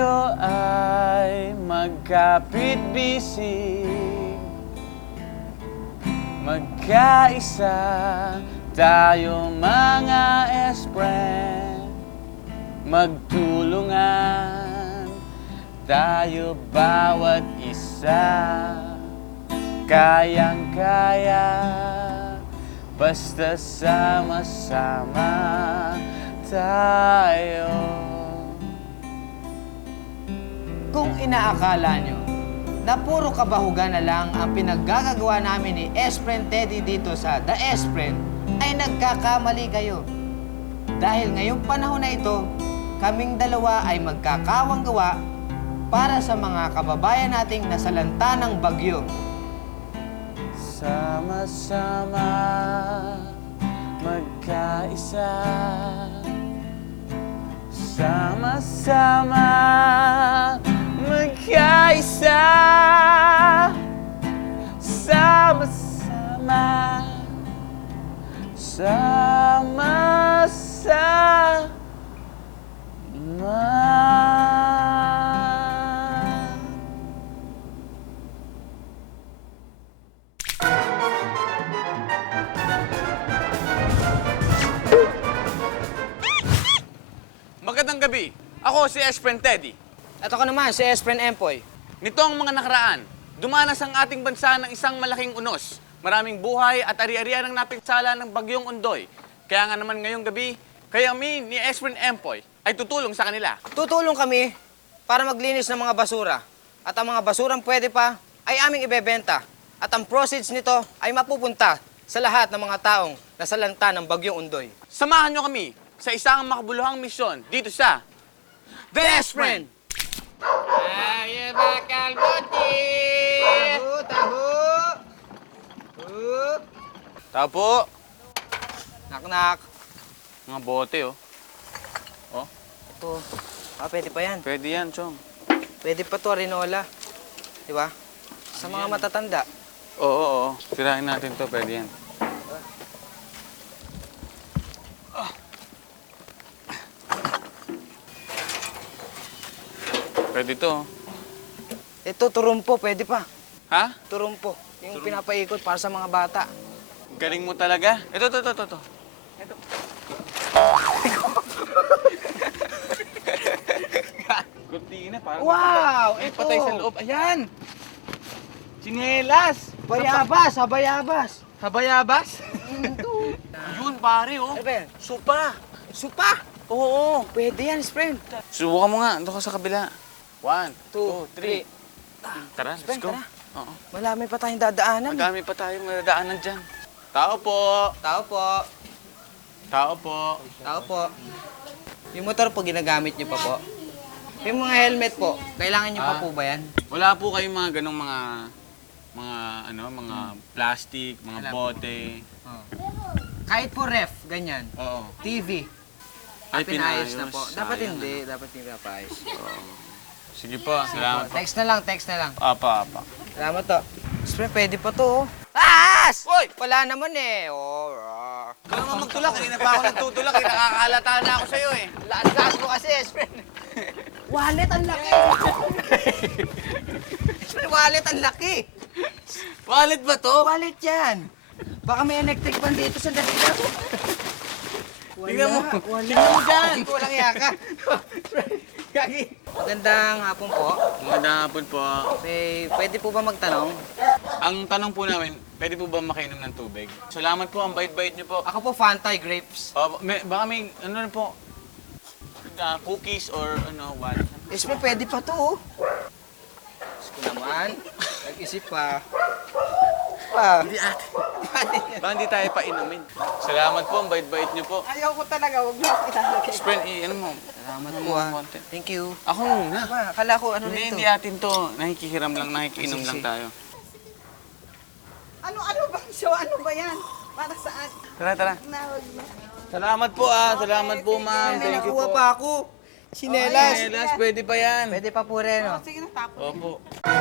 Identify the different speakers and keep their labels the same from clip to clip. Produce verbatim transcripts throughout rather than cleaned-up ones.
Speaker 1: tayo ay magkapit-bisig, magkaisa tayo mga S-friend, magtulungan tayo bawat isa, kayang-kaya, basta sama-sama tayo.
Speaker 2: Kung inaakala nyo na puro kabahugan na lang ang pinaggagawa namin ni S-Friend Teddy dito sa The S-Friend, ay nagkakamali kayo. Dahil ngayong panahon na ito, kaming dalawa ay magkakawang gawa para sa mga kababayan nating nasalanta ng bagyo.
Speaker 1: Sama-sama, magkaisa, sama-sama, magkaisa, sama-sama, sama-sama.
Speaker 3: Magandang gabi. Ako si S-Friend Teddy.
Speaker 2: At ako naman, si S-Friend Empoy.
Speaker 3: Nitong mga nakaraan, dumanas ang ating bansa ng isang malaking unos. Maraming buhay at ari-arian ang napinsala ng bagyong Ondoy. Kaya nga naman ngayong gabi, kaya kami ni S-Friend Empoy ay tutulong sa kanila.
Speaker 2: Tutulong kami para maglinis ng mga basura. At ang mga basurang pwede pa ay aming ibebenta. At ang proceeds nito ay mapupunta sa lahat ng mga taong nasalanta ng bagyong Ondoy.
Speaker 3: Samahan nyo kami sa isang makabuluhang misyon dito sa The S-Friend!
Speaker 2: Ay, bakal buti! Taho, taho! Hup!
Speaker 3: Tao po.
Speaker 2: Knock-knock.
Speaker 3: Mga bote, oh. Oh,
Speaker 2: Ito. Ah, pwede pa yan.
Speaker 3: pwede yan, Chong.
Speaker 2: Pwede pa to, Rinola. Di ba? Sa mga matatanda.
Speaker 3: Oo, oo, oo. Tirahin natin to, pwede yan. Pwede to.
Speaker 2: Ito, turumpo. Pwede pa.
Speaker 3: Ha?
Speaker 2: Turumpo. Yung pinapaikot para sa mga bata.
Speaker 3: Galing mo talaga. Ito, ito, ito, ito. ito. Ito. Kunti na, parang...
Speaker 2: Wow!
Speaker 3: Ay,
Speaker 2: Ito!
Speaker 3: patay sa loob. Ayan! Chinelas!
Speaker 2: Bayabas, ha, bayabas.
Speaker 3: Habayabas? Yun, pare, oh.
Speaker 2: Ano ba yan?
Speaker 3: Supa!
Speaker 2: Supa!
Speaker 3: Oo, oo.
Speaker 2: Pwede yan, friend.
Speaker 3: Subukan mo nga. Doon ka sa kabila. One,
Speaker 2: Two,
Speaker 3: three. Tara, let's
Speaker 2: Friend,
Speaker 3: go.
Speaker 2: tara.
Speaker 3: Oo.
Speaker 2: Malami pa tayong dadaanan.
Speaker 3: Madami pa tayong nadaanan dyan. Tao po!
Speaker 2: Tao po.
Speaker 3: Tao po!
Speaker 2: Tao po. Yung motor po, ginagamit niyo pa po. Yung mga helmet po, kailangan niyo pa
Speaker 3: Ah.
Speaker 2: po ba yan?
Speaker 3: Wala po kayong mga ganong mga... mga ano, mga plastic, mga
Speaker 2: Wala po.
Speaker 3: bote.
Speaker 2: Oh. Kahit po ref, ganyan.
Speaker 3: Oo.
Speaker 2: T V.
Speaker 3: Ay,
Speaker 2: Pinayos na
Speaker 3: pinayos.
Speaker 2: po. Dapat
Speaker 3: Sayang,
Speaker 2: hindi. Dapat hindi pinapayos.
Speaker 3: Sige po, salamat po.
Speaker 2: Text na lang, text na lang.
Speaker 3: Apa, apa.
Speaker 2: Salamat to. Siyempre, pwede pa to, oh. Taas!
Speaker 3: Hoy!
Speaker 2: Wala naman eh. Oh, ah.
Speaker 3: Ikaw naman magtulak. Kanina pa ako nagtutulak. Eh. Nakakalata na ako sa'yo eh.
Speaker 2: Lakas mo kasi, friend. Wallet, ang laki. Wallet, ang laki.
Speaker 3: Wallet ba to?
Speaker 2: Wallet yan. Baka may electric pan dito sa dakila.
Speaker 3: Tingnan mo. Tingnan mo dyan.
Speaker 2: Walang yaka. Gagi. Magandang hapon po.
Speaker 3: Magandang hapon po.
Speaker 2: May, pwede po ba magtanong?
Speaker 3: Ang tanong po namin, pwede po ba makainom ng tubig? Salamat po, ang bait-bait niyo po.
Speaker 2: Ako po, Fanta Grapes.
Speaker 3: Uh, may, baka may, ano na po, uh, cookies or ano, what?
Speaker 2: Yes, po, pwede pa to, oh. Diyos ko naman. Nag-isip pa. Pa.
Speaker 3: Hindi ate. Baka hindi tayo painumin. Salamat po, ang bait-bait niyo po.
Speaker 2: Ayaw ko talaga. Huwag na ako ilalagay.
Speaker 3: Friend, i- ano mo?
Speaker 2: Salamat
Speaker 3: Ano
Speaker 2: po,
Speaker 3: mo,
Speaker 2: ah.
Speaker 3: konti.
Speaker 2: Thank you.
Speaker 3: Ako muna.
Speaker 2: Ba, akala ko ano
Speaker 3: Hindi,
Speaker 2: nito.
Speaker 3: hindi atin to. Nakikihiram lang, nakikiinom
Speaker 2: Sige,
Speaker 3: lang
Speaker 2: sige.
Speaker 3: tayo.
Speaker 4: Ano-ano bang show? Ano ba yan? Para saan?
Speaker 3: Tara, tara.
Speaker 4: Nawag na.
Speaker 3: Salamat po ah. Salamat po, ma'am.
Speaker 2: May
Speaker 3: Thank you
Speaker 2: nakuha
Speaker 3: po.
Speaker 2: pa ako. Sinelas.
Speaker 3: Sinelas, pwede pa yan.
Speaker 2: Pwede pa po rin, oh.
Speaker 4: Sige na, tapos.
Speaker 3: Opo.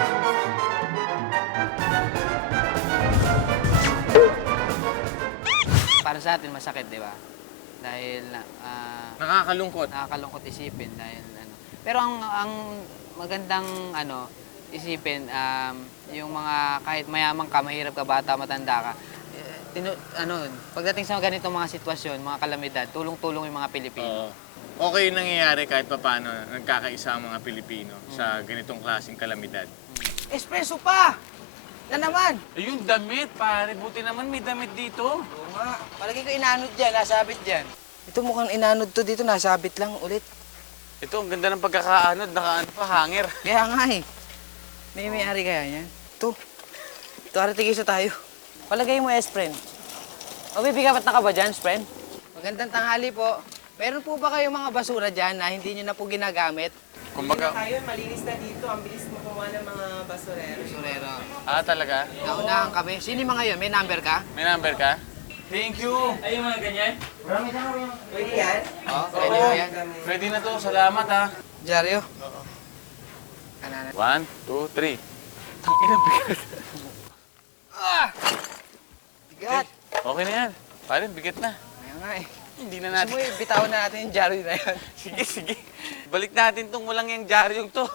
Speaker 2: Para sa atin, masakit, di ba? Dahil, ah,
Speaker 3: Nakakalungkot.
Speaker 2: nakakalungkot isipin dahil, ano. Pero ang ang magandang ano, isipin, um, yung mga kahit mayaman ka, mahirap ka, bata, matanda ka, eh, tinu, ano, pagdating sa ganitong mga sitwasyon, mga kalamidad, tulong-tulong yung mga Pilipino.
Speaker 3: Oo. Okay yung nangyayari kahit papaano nagkakaisa ang mga Pilipino sa ganitong klaseng kalamidad.
Speaker 2: Espresso pa! Na naman!
Speaker 3: Eh, yung damit, pare. Buti naman may damit dito.
Speaker 2: Oo nga, palagi ko inanod dyan, nasabit dyan. Ito mukhang inanod to dito, nasabit lang ulit.
Speaker 3: Ito, ang ganda ng pagkakaanod. Nakaano pa, hanger.
Speaker 2: Kaya nga eh. May may-ari kaya yan? Ito. Ito, aratigisa tayo. Palagay mo, S-friend. O, bibigapat na ka ba dyan, friend? Magandang tanghali po. Meron po ba kayong mga basura dyan na hindi nyo na po ginagamit?
Speaker 3: Kumbaga,
Speaker 4: Tayo, malinis na dito. Ang bilis mo kumuha ng mga basurero.
Speaker 2: Basurero.
Speaker 3: ah, talaga?
Speaker 2: Naunahan kami. Sino yung mga yun? May number ka?
Speaker 3: May number ka? Thank you.
Speaker 1: Ay, yung mga ganyan?
Speaker 4: Pwede yan?
Speaker 2: Oo, pwede mo yan.
Speaker 3: Pwede na to. Salamat, ha.
Speaker 2: Diaryo? Ano, ano?
Speaker 3: One, two, three. Tangina, bigat.
Speaker 2: Ah! Bigat!
Speaker 3: Okay na yan. Pare, bigat na.
Speaker 2: Kaya nga eh.
Speaker 3: Hindi na
Speaker 2: Gusto
Speaker 3: natin.
Speaker 2: mo, eh, bitawan na natin yung diaryo na yun.
Speaker 3: Sige, sige. Balik natin tong walang yung diaryong to.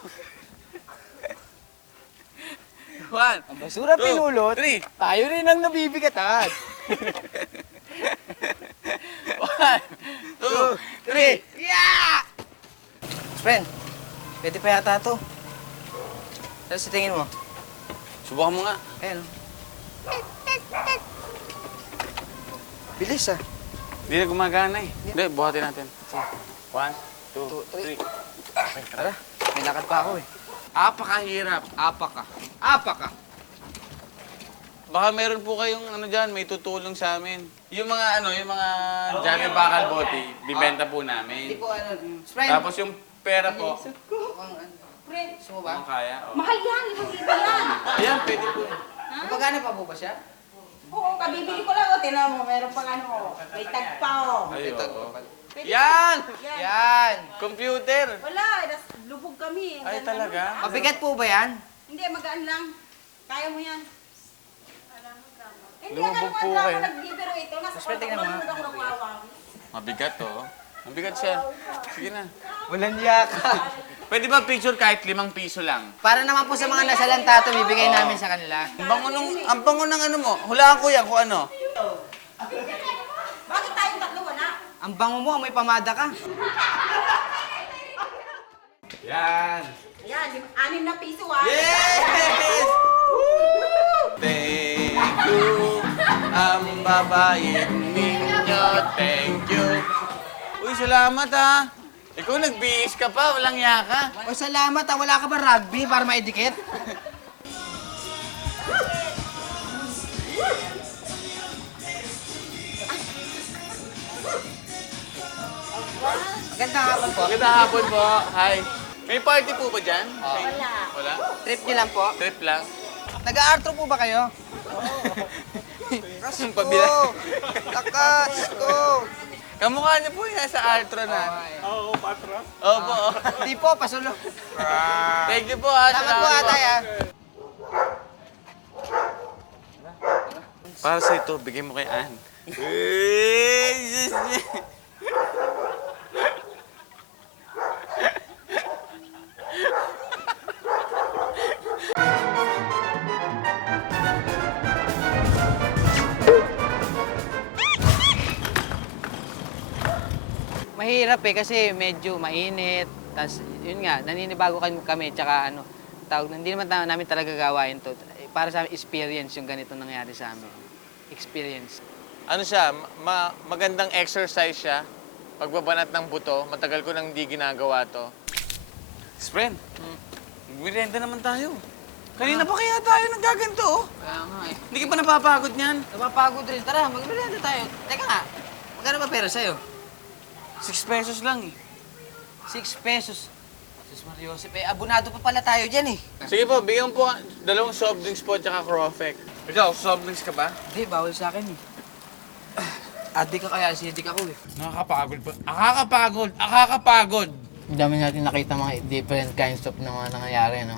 Speaker 3: One,
Speaker 2: Ang basura
Speaker 3: two,
Speaker 2: pinulot.
Speaker 3: three.
Speaker 2: Tayo rin ang nabibigatan.
Speaker 3: One, two, three.
Speaker 2: Yeah! Friend, pwede pa yata ito. Ano sa tingin mo?
Speaker 3: Subukan mo nga.
Speaker 2: Ayan o. Bilis ah.
Speaker 3: Hindi na gumagana eh. Hindi, buhatin natin. One, two,
Speaker 2: Two, three.
Speaker 3: three. Okay, tara.
Speaker 2: Tara, may lakad pa ako eh.
Speaker 3: Apakahirap.
Speaker 2: Apa ka. Apa ka.
Speaker 3: Baka meron po kayong ano dyan, may tutulong sa amin. Yung mga ano, yung mga Johnny Bakal Bote, bibenta po
Speaker 2: Hindi
Speaker 3: namin.
Speaker 2: po ano. Friend.
Speaker 3: Tapos yung pera po,
Speaker 2: Mukhang ano. Gusto mo ba?
Speaker 3: kung kaya. Oh.
Speaker 5: Mahal yan, limang libo yan.
Speaker 3: Ayan, pwede po.
Speaker 2: Magkano pa po ba siya?
Speaker 5: Oo, kabibili ko lang. O, tinan mo, meron pang ano, may tag pa o.
Speaker 3: Ayun.
Speaker 2: Ito.
Speaker 3: oh.
Speaker 5: Pwede-
Speaker 3: Yan!
Speaker 5: Yan.
Speaker 2: Yan.
Speaker 3: Computer!
Speaker 5: Wala, nas, lubog kami.
Speaker 3: Ay,
Speaker 5: Ganun,
Speaker 3: talaga?
Speaker 5: ano.
Speaker 2: Mabigat po ba yan?
Speaker 5: Hindi, magaan lang. Kaya mo yan. Hindi,
Speaker 3: Lumubog
Speaker 5: ano
Speaker 3: po
Speaker 5: nga
Speaker 3: kayo.
Speaker 5: ako nagbibiro ito. Nasa
Speaker 2: Mas pwede ka
Speaker 5: kwarto ko
Speaker 2: naman.
Speaker 5: lang ako nagwawawi.
Speaker 3: Mabigat to. oh. Mabigat siya. Sige na.
Speaker 2: Walang yaka.
Speaker 3: Pwede ba picture kahit limang piso lang?
Speaker 2: Para naman po sa mga nasalanta, ito bibigay namin sa kanila.
Speaker 3: Ang bango nung, ang bango ng ano mo. Hulaan ko yan kung ano.
Speaker 5: Bakit tayong tatlo wala?
Speaker 2: Ang bango mo, may pamada ka.
Speaker 3: Yan.
Speaker 5: Ayan, lim- anim na piso ah.
Speaker 3: Yes! Thank you. Ang babae ninyo. Thank you. Uy, salamat ha. Ikaw nagbihis ka pa, walang yaka.
Speaker 2: O salamat ah, wala ka ba rugby para maidikit? Magandang hapon po.
Speaker 3: Magandang hapon po. Hi. May party po ba dyan?
Speaker 5: Wala.
Speaker 3: Wala?
Speaker 2: Trip niyo lang po.
Speaker 3: Trip lang?
Speaker 2: Nag-aartro po ba kayo?
Speaker 3: Yung pabila.
Speaker 2: Lakas ko!
Speaker 3: Kamukha niyo po yung nasa Artro na.
Speaker 1: Oo, patro.
Speaker 3: Opo.
Speaker 2: Hindi po, pasulo.
Speaker 3: Thank you po ha.
Speaker 2: Salamat po atay ah.
Speaker 3: Para sa ito, bigay mo kay Ann. Eh, Diyos niya.
Speaker 2: Mahirap eh kasi medyo mainit. Tapos yun nga, naninibago kami, kami tsaka ano, tawag, na- hindi naman ta- namin talaga gawain to. Eh, Para sa amin, experience yung ganito nangyari sa amin. Experience.
Speaker 3: Ano siya, ma magandang exercise siya. Pagbabanat ng buto, matagal ko nang hindi ginagawa to. Friend,
Speaker 2: Hmm.
Speaker 3: magmerienda naman tayo. Kanina pa kaya tayo naggaganto, oh.
Speaker 2: Kaya nga eh.
Speaker 3: Hindi ka pa napapagod niyan.
Speaker 2: Napapagod rin. Tara, magmerienda tayo. Teka nga, magkano ba pera sa'yo?
Speaker 3: Six pesos lang eh.
Speaker 2: Six pesos. Sus Mariosep, eh, abonado pa pala tayo dyan eh.
Speaker 3: Sige po, bigyan mo po dalawang soft drinks po at saka Crofec. Ikaw, soft drinks ka ba?
Speaker 2: Hindi, bawal sa akin eh. Adik ka kaya, acidic ako eh.
Speaker 3: Nakakapagod po. Nakakapagod! Nakakapagod!
Speaker 2: Ang dami natin nakita mga different kinds of na mga nangyayari, no?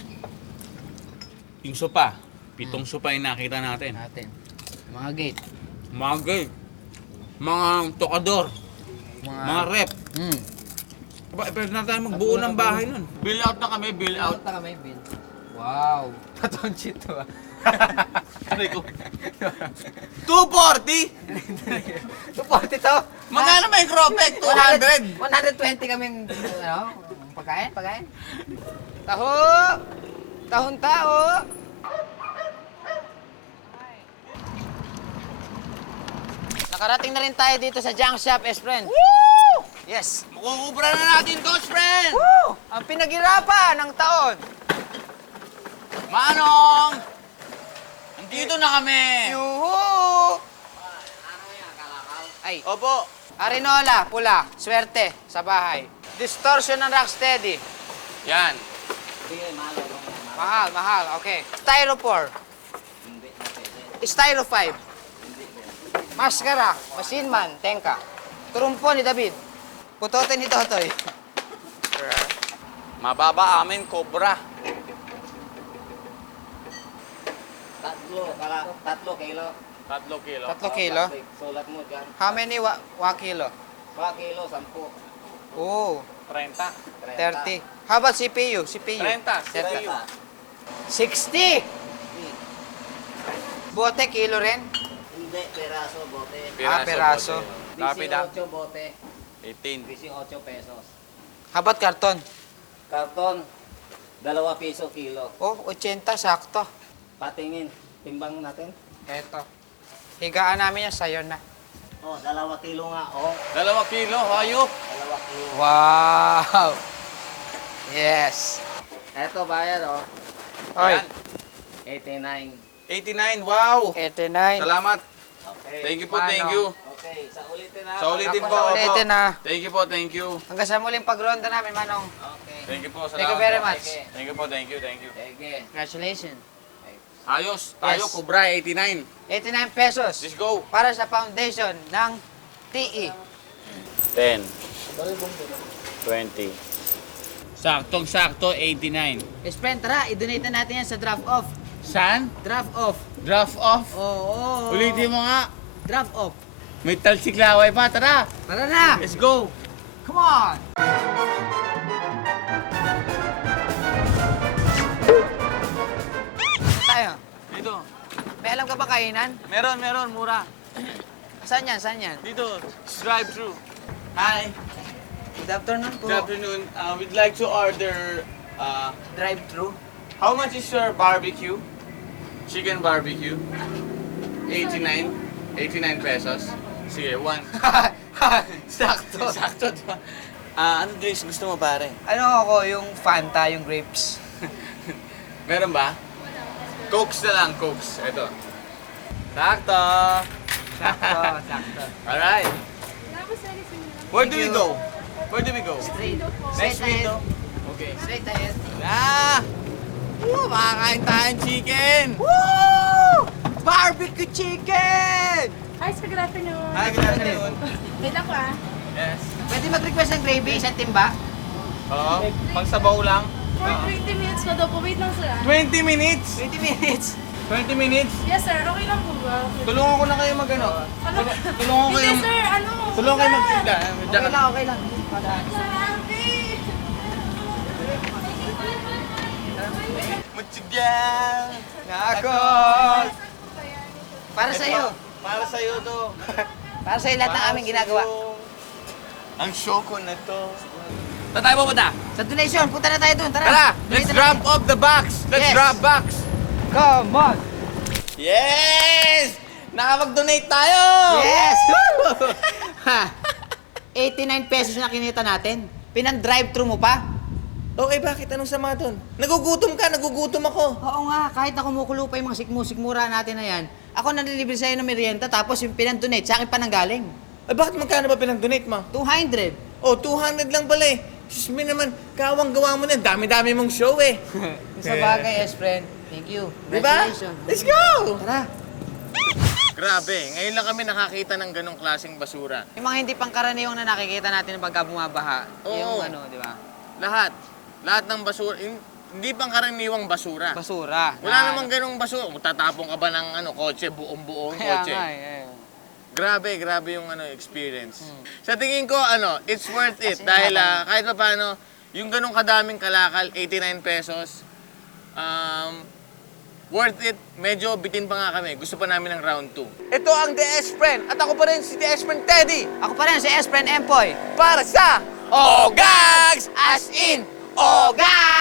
Speaker 6: Yung sopa, pitong sopa yung nakita natin.
Speaker 2: Natin. Mga gate.
Speaker 6: Mga gate, mga tokador,
Speaker 2: Mga...
Speaker 6: mga rep,
Speaker 2: Hmm.
Speaker 6: Ba, pwede na tayo magbuo ng bahay nun.
Speaker 3: Bill out na kami, bill out.
Speaker 2: Out na kami, Bill. Wow. Tatonchit to ah.
Speaker 3: Aray ko. two forty?
Speaker 2: two forty to.
Speaker 3: Magkano ba yung cropek? two hundred?
Speaker 2: one twenty kaming, ano, pagkain, pagkain. Taho! Tahong tao! Nakarating na rin tayo dito sa junk shop, S-Friend. Woo! Yes.
Speaker 3: Makukubra na natin to, friend!
Speaker 2: Woo! Ang pinaghirapan ng taon.
Speaker 3: Manong! Andito na kami!
Speaker 2: Yuhu! Ay,
Speaker 3: Opo.
Speaker 2: Arinola, pula, swerte sa bahay. Distortion ng Rocksteady.
Speaker 3: Yan.
Speaker 2: Mahal, mahal, okay. Styrofour. Styro five. Maskara, Machine Man, Tenka. Turumpo ni David. Putote ni Totoy.
Speaker 3: Mababa amin, cobra.
Speaker 7: Tatlo, kala, tatlo kilo.
Speaker 3: Tatlo kilo.
Speaker 2: Tatlo kilo.
Speaker 7: Sulat mo dyan.
Speaker 2: How many wa, wa kilo?
Speaker 7: Pa kilo, sampu.
Speaker 2: Oh,
Speaker 3: thirty.
Speaker 2: thirty. How about C P U? C P U?
Speaker 3: thirty.
Speaker 2: thirty. sixty! Bote, kilo rin?
Speaker 7: Hindi, peraso, bote.
Speaker 2: Ah, peraso.
Speaker 3: Copy that.
Speaker 7: eighteen bote.
Speaker 3: eighteen.
Speaker 7: eighteen pesos.
Speaker 2: How about karton?
Speaker 7: Karton, dalawa piso kilo.
Speaker 2: Oh, eighty, sakto.
Speaker 7: Patingin, timbang natin.
Speaker 2: Eto. Higaan namin yan, sa'yo na.
Speaker 7: Oh, dalawa kilo nga, oh.
Speaker 3: Dalawa kilo, hayop.
Speaker 7: Dalawa kilo.
Speaker 2: Wow! Yes.
Speaker 7: Eto, bayad, oh.
Speaker 2: Oy,
Speaker 3: Yan.
Speaker 7: eighty-nine.
Speaker 3: eighty-nine, wow.
Speaker 2: eighty-nine.
Speaker 3: Salamat.
Speaker 7: Okay.
Speaker 3: Thank you po, thank you.
Speaker 7: Okay, sa ulitin na.
Speaker 3: Sa ulitin po,
Speaker 2: Tapos
Speaker 3: opo.
Speaker 2: ulitin na.
Speaker 3: Thank you po, thank you.
Speaker 2: Hanggang sa muling pagronda namin, Manong.
Speaker 7: Okay.
Speaker 3: Thank you po, salamat
Speaker 2: Thank you very
Speaker 3: po.
Speaker 2: much.
Speaker 3: Thank you po, thank you, thank you.
Speaker 7: Sige.
Speaker 2: Congratulations.
Speaker 3: Ayos, tayo,
Speaker 2: Yes.
Speaker 3: Cobra, eighty-nine.
Speaker 2: eighty-nine pesos
Speaker 3: Let's go.
Speaker 2: para sa foundation ng T E.
Speaker 6: ten. twenty. Saktong-sakto, eighty-nine.
Speaker 2: Friend, tara, i-donate na natin yan sa draft off.
Speaker 6: Saan?
Speaker 2: Draft off.
Speaker 6: Draft off.
Speaker 2: Oo.
Speaker 6: Ulitin mo nga.
Speaker 2: Draft off.
Speaker 6: May talsiklaway pa, tara.
Speaker 2: Tara na.
Speaker 6: Let's go.
Speaker 2: Come on. Tayo.
Speaker 3: Dito.
Speaker 2: May alam ka ba kainan?
Speaker 3: Meron, meron, mura.
Speaker 2: Saan yan? Saan yan?
Speaker 3: Dito, drive-thru. Hi.
Speaker 2: Good afternoon po.
Speaker 3: Good afternoon. Uh, we'd like to order, uh,
Speaker 2: Drive-thru.
Speaker 3: how much is your barbecue? Chicken barbecue? eighty-nine. eighty-nine pesos. Sige, one.
Speaker 2: Sakto.
Speaker 3: Sakto, di ba? Ah, ano drinks gusto mo, pare?
Speaker 2: Ano ako, yung Fanta, yung grapes.
Speaker 3: Meron ba? Cokes na lang, Cokes. Ito. Sakto.
Speaker 2: Sakto, sakto.
Speaker 3: Alright. Where do we go? Where do we go?
Speaker 2: Straight.
Speaker 3: Next
Speaker 2: Straight
Speaker 3: window.
Speaker 2: ahead.
Speaker 3: Okay.
Speaker 2: Straight ahead.
Speaker 3: Ah! Woo! Makakain tayong chicken!
Speaker 2: Woo! Barbecue chicken!
Speaker 8: Hi, sir. Good afternoon.
Speaker 3: Hi, good afternoon.
Speaker 8: Wait ako ah.
Speaker 3: Yes.
Speaker 2: Pwede mag-request ng gravy, isang timba?
Speaker 3: Oo. Pang sabaw lang.
Speaker 8: For twenty minutes na daw po. Wait lang, sir ah.
Speaker 3: twenty minutes!
Speaker 2: twenty minutes.
Speaker 3: twenty minutes?
Speaker 8: Yes, sir. Okay lang po ba?
Speaker 3: Tulungan ko na kayo mag ano.
Speaker 8: Ano?
Speaker 3: Tulungan ko
Speaker 8: Hindi,
Speaker 3: yung...
Speaker 8: sir. Ano?
Speaker 3: Tulungan kayo magtinda.
Speaker 2: Okay lang, okay lang.
Speaker 8: Sabi!
Speaker 3: Mutsigyan!
Speaker 2: Nakakot! Para sa'yo.
Speaker 3: Para sa'yo to.
Speaker 2: Para sa'yo lahat ng aming ginagawa.
Speaker 3: Ang shoko na to. Saan tayo pupunta?
Speaker 2: Sa donation, punta na tayo doon. Tara.
Speaker 3: Tara! Let's
Speaker 2: Donate na
Speaker 3: drop
Speaker 2: natin.
Speaker 3: off the box! Let's
Speaker 2: Yes.
Speaker 3: drop box!
Speaker 2: Come on!
Speaker 3: Yes! Nakapag-donate tayo!
Speaker 2: Yes! Ha! eighty-nine pesos na kinita natin. Pinan-drive-thru mo pa?
Speaker 3: Okay, bakit? Anong sama doon? Nagugutom ka, nagugutom ako.
Speaker 2: Oo nga, kahit na kumukulo pa yung mga sikmu-sikmura natin na yan, ako nanlilibre sa'yo ng merienda tapos yung pinan-donate sa akin pa nang galing.
Speaker 3: Ay, bakit magkano ba pinag-donate mo?
Speaker 2: two hundred.
Speaker 3: Oh, two hundred lang pala eh. Diyos me naman, kawang-gawa mo na. Dami-dami mong show eh.
Speaker 2: Sa bagay, yes, friend. Thank you.
Speaker 3: Diba?
Speaker 2: Congratulations.
Speaker 3: Let's go!
Speaker 2: Tara.
Speaker 3: Grabe, ngayon lang kami nakakita ng ganong klaseng basura.
Speaker 2: Yung mga hindi pangkaraniwang na nakikita natin pagka bumabaha.
Speaker 3: Oo.
Speaker 2: Yung ano, di ba?
Speaker 3: Lahat. Lahat ng basura. hin- Hindi pang karaniwang basura.
Speaker 2: Basura.
Speaker 3: Wala
Speaker 2: Na-
Speaker 3: namang ganong basura. Tatapong ka ba ng ano, kotse, buong-buong
Speaker 2: Kaya
Speaker 3: kotse?
Speaker 2: nga, eh.
Speaker 3: Grabe, grabe yung ano experience. Sa tingin ko, ano, it's worth it. Dahil ah, kahit pa paano, yung ganong kadaming kalakal, eighty-nine pesos, um, worth it. Medyo bitin pa nga kami. Gusto pa namin ng round two. Ito ang The S-Friend. At ako pa rin si The S-Friend Teddy.
Speaker 2: Ako pa rin si S-Friend Empoy.
Speaker 3: Para sa
Speaker 2: Ogags! As in, Ogags!